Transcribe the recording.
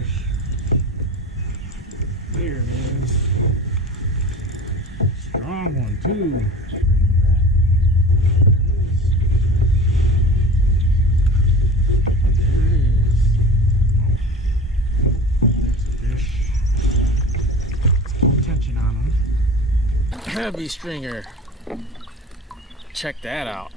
fish. There it is. Strong one too. Heavy stringer. Check that out.